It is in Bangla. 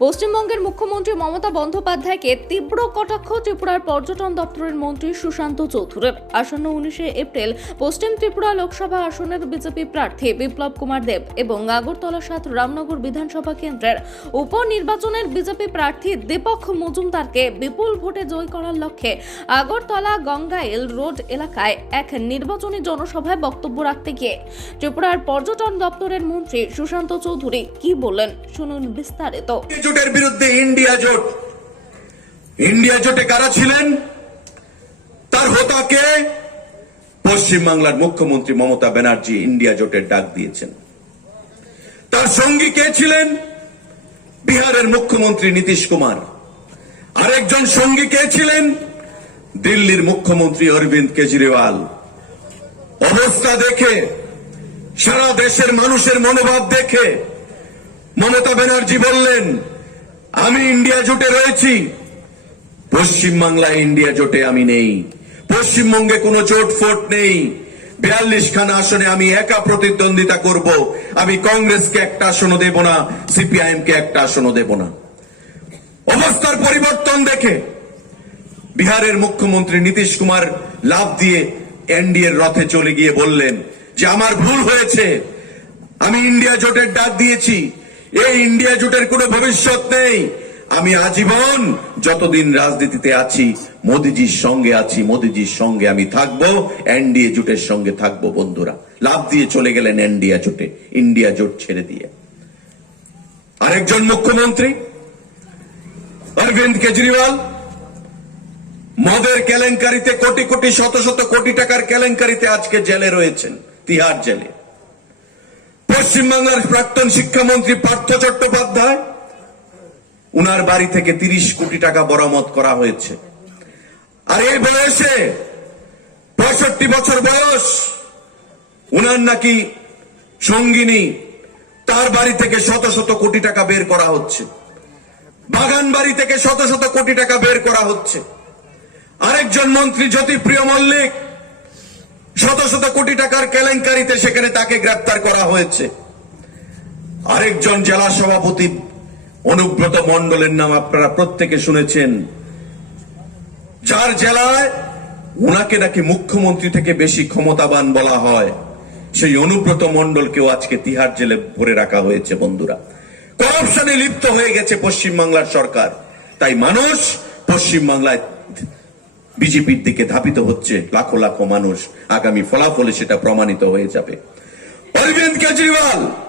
পশ্চিমবঙ্গের মুখ্যমন্ত্রী মমতা বন্দ্যোপাধ্যায়কে তীব্র কটাক্ষ ত্রিপুরার পর্যটন দপ্তরের মন্ত্রী সুশান্ত চৌধুরীর। আসন্ন উনিশে এপ্রিল পশ্চিম ত্রিপুরা লোকসভা আসনের বিজেপি প্রার্থী বিপ্লব কুমার দেব এবং আগরতলা সাত রামনগর বিধানসভা কেন্দ্রের উপনির্বাচনের বিজেপি প্রার্থী দীপক মজুমদারকে বিপুল ভোটে জয় করার লক্ষ্যে আগরতলা গঙ্গাইল রোড এলাকায় এক নির্বাচনী জনসভায় বক্তব্য রাখতে গিয়ে ত্রিপুরার পর্যটন দপ্তরের মন্ত্রী সুশান্ত চৌধুরী কি বললেন শুনুন বিস্তারিত। জোটের বিরুদ্ধে ইন্ডিয়া জোট। ইন্ডিয়া জোটে কারা ছিলেন? তার হোতাকে পশ্চিমবাংলার মুখ্যমন্ত্রী মমতা ব্যানার্জি ইন্ডিয়া জোটের ডাক দিয়েছেন। তার সঙ্গী কে ছিলেন? বিহারের মুখ্যমন্ত্রী নীতিশ কুমার। আরেকজন সঙ্গী কে ছিলেন? দিল্লির মুখ্যমন্ত্রী অরবিন্দ কেজরিওয়াল। অবস্থা দেখে, সারা দেশের মানুষের মনোভাব দেখে মমতা ব্যানার্জি বললেন আমি ইন্ডিয়া জোটে রয়েছি। পশ্চিমবাংলায় ইন্ডিয়া জোটে আমি নেই। পশ্চিমবঙ্গে কোনো জোট ফোট নেই। বিয়াল্লিশ খান আসনে আমি একা প্রতিদ্বন্দ্বিতা করব। আমি কংগ্রেসকে একটা আসনও দেব না সিপিআইএম কে একটা আসনও দেব না। অবস্থার পরিবর্তন দেখে বিহারের মুখ্যমন্ত্রী নীতিশ কুমার লাভ দিয়ে এনডিএর রথে চলে গিয়ে বললেন যে, আমার ভুল হয়েছে। আমি ইন্ডিয়া জোটের ডাক দিয়েছি। এই ইন্ডিয়া জোটের কোনো ভবিষ্যৎ নেই। আমি আজীবন যতদিন রাজনীতিতে আছি, মোদিজির সঙ্গে আছি, মোদিজির সঙ্গে আমি থাকব, এনডিএ জোটের সঙ্গে থাকব, বন্ধুরা। লাভ দিয়ে চলে গেলেন এনডিয়া জোটে, ইন্ডিয়া জোট ছেড়ে দিয়ে। আরেকজন মুখ্যমন্ত্রী, অরবিন্দ কেজরিওয়াল, মদের কেলেঙ্কারিতে কোটি কোটি, শত শত কোটি টাকার কেলেঙ্কারিতে আজকে জেলে রয়েছেন, তিহার জেলে। পশ্চিমবাংলার প্রাক্তন শিক্ষামন্ত্রী পার্থ চট্টোপাধ্যায়, উনার বাড়ি থেকে তিরিশ কোটি টাকা বরামদ করা হয়েছে। আর এই বয়সে পঁয়ষট্টি বছর বয়স, উনার নাকি সঙ্গিনী, তার বাড়ি থেকে শত শত কোটি টাকা বের করা হচ্ছে। বাগান বাড়ি থেকে শত শত কোটি টাকা বের করা হচ্ছে। আরেকজন মন্ত্রী জ্যোতিপ্রিয় মল্লিক শত শত কোটি টাকার কেলেঙ্কারিতে সেখানে তাকে গ্রেপ্তার করা হয়েছে। আরেকজন জেলা সভাপতি অনুব্রত মন্ডলের নাম আপনারা প্রত্যেকে শুনেছেন। যার জেলায় ওনাকে নাকি মুখ্যমন্ত্রী থেকে বেশি ক্ষমতাবান বলা হয়, সেই অনুব্রত মন্ডলকেও আজকে তিহার জেলে ভরে রাখা হয়েছে বন্ধুরা। করাপশনে লিপ্ত হয়ে গেছে পশ্চিমবাংলার সরকার। তাই মানুষ পশ্চিমবাংলায় বিজেপির দিকে ধাবিত হচ্ছে লাখো লাখো মানুষ। আগামী ফলাফলে সেটা প্রমাণিত হয়ে যাবে। অরবিন্দ কেজরিওয়াল!